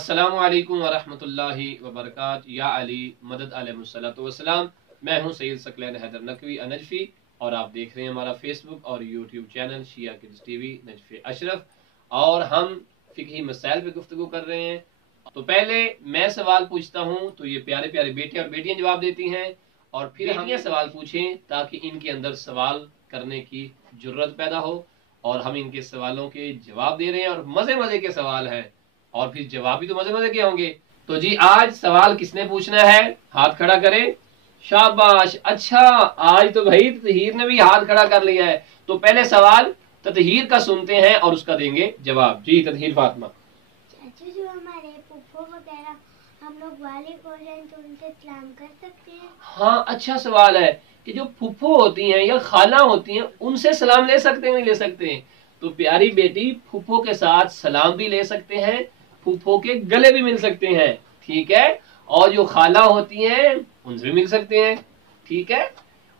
अस्सलामु अलैकुम वरहमतुल्लाहि वबरकातुहू। या अली मदद अलैहिस्सलातु वस्सलाम। मैं हूं सैयद सकलैन हैदर नकवी अनजफी और आप देख रहे हैं हमारा फेसबुक और यूट्यूब चैनल शिया किड्स टीवी नजफे अशरफ, और हम फिकही मसाइल पे गुफ्तगू कर रहे हैं। तो पहले मैं सवाल पूछता हूं तो ये प्यारे प्यारे बेटे और बेटियां जवाब देती हैं, और फिर हम ये सवाल पूछें ताकि इनके अंदर सवाल करने की जुर्रत पैदा हो। और हम इनके सवालों के जवाब दे रहे हैं और मजे मजे के सवाल हैं, और फिर जवाब भी तो मजे मजे के होंगे। तो जी आज सवाल किसने पूछना है? हाथ खड़ा करें। शाबाश, अच्छा आज तो भाई ततहीर ने भी हाथ खड़ा कर लिया है। तो पहले सवाल ततहीर का सुनते हैं और उसका देंगे जवाब। जी ततहीर फातिमा। चाचू, जो हमारे फूफो वगैरह हम लोग बालिग हो जाएं तो उनसे सलाम कर सकते हैं? हाँ, अच्छा सवाल है कि जो फूफो होती हैं या खाला होती हैं उनसे सलाम ले सकते हैं, नहीं ले सकते हैं? तो प्यारी बेटी, फूफो के साथ सलाम भी ले सकते हैं, फूफो के गले भी मिल सकते हैं, ठीक है। और जो खाला होती हैं उनसे भी मिल सकते हैं, ठीक है।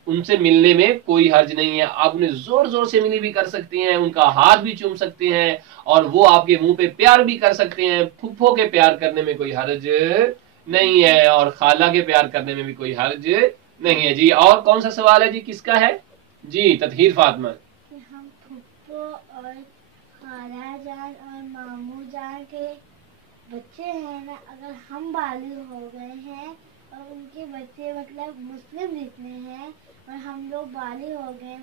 उनसे मिलने में कोई हर्ज नहीं है। आप उन्हें जोर जोर से मिली भी कर सकते हैं, उनका हाथ भी चूम सकते हैं, और वो आपके मुंह पे प्यार भी कर सकते हैं। फूफो के प्यार करने में कोई हर्ज नहीं है, और खाला के प्यार करने में भी कोई हर्ज नहीं है। जी और कौन सा सवाल है जी, किसका है? जी ततहीर फातिमा। हम फूफो और खाला जान और मामू जान के बच्चे हैं ना, अगर हम बालिग हो गए हैं और उनके बच्चे मतलब मुस्लिम जितने हैं और हम लोग बालिग हो गए,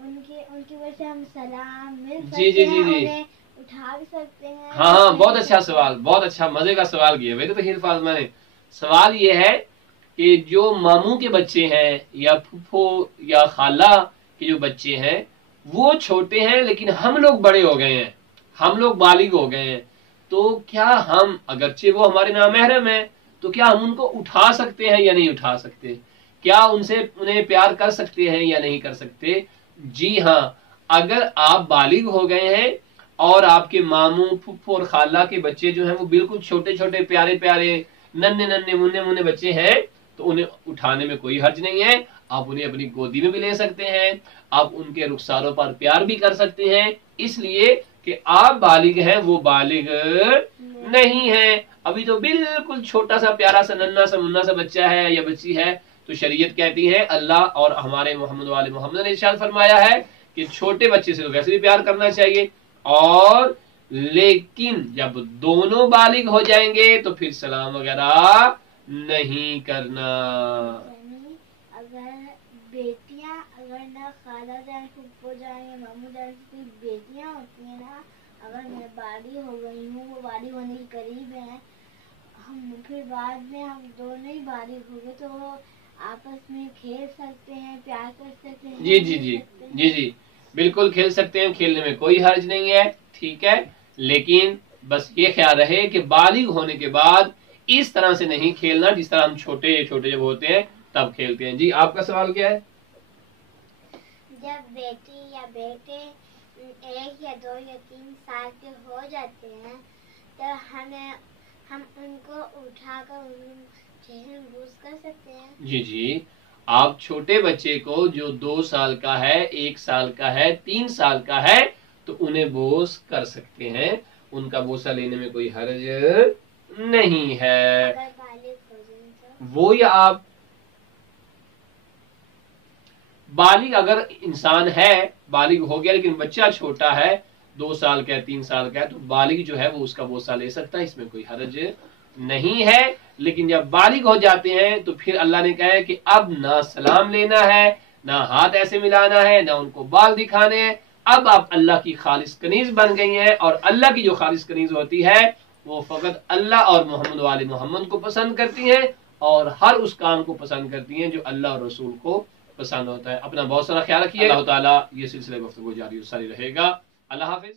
उनकी वजह से हम सलाम मिल सकते जी जी हैं, जी जी उन्हें उठा भी सकते हैं। हाँ हाँ, बहुत अच्छा सवाल, बहुत अच्छा मजे का सवाल किया भाई ततहीर फातिमा ने। सवाल ये है कि जो मामू के बच्चे हैं या फूफो या खाला के जो बच्चे हैं वो छोटे हैं, लेकिन हम लोग बड़े हो गए हैं, हम लोग बालिग हो गए हैं, तो क्या हम, अगरचे वो हमारे नामहरम हैं, तो क्या हम उनको उठा सकते हैं या नहीं उठा सकते? क्या उन्हें प्यार कर सकते हैं या नहीं कर सकते? जी हाँ, अगर आप बालिग हो गए हैं और आपके मामू फूफो और खाला के बच्चे जो हैं वो बिल्कुल छोटे छोटे प्यारे प्यारे नन्हे नन्हे मुन्ने मुन्ने बच्चे हैं, तो उन्हें उठाने में कोई हर्ज नहीं है। आप उन्हें अपनी गोदी में भी ले सकते हैं, आप उनके रुखसारों पर प्यार भी कर सकते हैं, इसलिए कि आप बालिग हैं, वो बालिग नहीं है। अभी तो बिल्कुल छोटा सा प्यारा सा नन्हा सा मुन्ना सा बच्चा है या बच्ची है, तो शरीयत कहती है, अल्लाह और हमारे मोहम्मद वाले मोहम्मद ने इरशाद फरमाया है कि छोटे बच्चे से तो वैसे भी प्यार करना चाहिए, और लेकिन जब दोनों बालिग हो जाएंगे तो फिर सलाम वगैरह नहीं करना। अगर बेटियां, अगर ना खाला जान फूफो जान या मामू जान की बेटियां होती हैं ना, अगर मैं बालिग हो गई हूँ, वो बालिग होने के करीब है, हम फिर बाद में हम दोनों ही बालिग हो गए तो आपस में खेल सकते हैं, प्यार कर सकते हैं। जी जी जी जी जी बिल्कुल खेल सकते हैं, खेलने में कोई हर्ज नहीं है, ठीक है। लेकिन बस ये ख्याल रहे कि बालिग होने के बाद इस तरह से नहीं खेलना जिस तरह हम छोटे छोटे जब होते हैं तब खेलते हैं। जी आपका सवाल क्या है? जब बेटी या बेटे 1 या 2 या 3 साल के हो जाते हैं तो हम उनको उठाकर उनके चेहरे में बूस कर सकते हैं? जी जी, आप छोटे बच्चे को जो 2 साल का है, 1 साल का है, 3 साल का है, तो उन्हें बोस कर सकते हैं, उनका बोसा लेने में कोई हर्ज नहीं है। अगर बालिग हो जाए तो? वो या आप बालिग, अगर इंसान है बालिग हो गया लेकिन बच्चा छोटा है, 2 साल का है, 3 साल का है, तो बालिग जो है वो उसका बोसा ले सकता है, इसमें कोई हर्ज नहीं है। लेकिन जब बालिग हो जाते हैं तो फिर अल्लाह ने कहा है कि अब ना सलाम लेना है, ना हाथ ऐसे मिलाना है, ना उनको बाल दिखाने हैं। अब आप अल्लाह की खालिस कनीज बन गई हैं, और अल्लाह की जो खालिस कनीज होती है वो फकत अल्लाह और मोहम्मद वाले मोहम्मद को पसंद करती हैं, और हर उस काम को पसंद करती हैं जो अल्लाह और रसूल को पसंद होता है। अपना बहुत सारा ख्याल रखिए। अल्लाह ताला ये सिलसिला गुफ्तगू जारी रहेगा। अल्लाह हाफिज।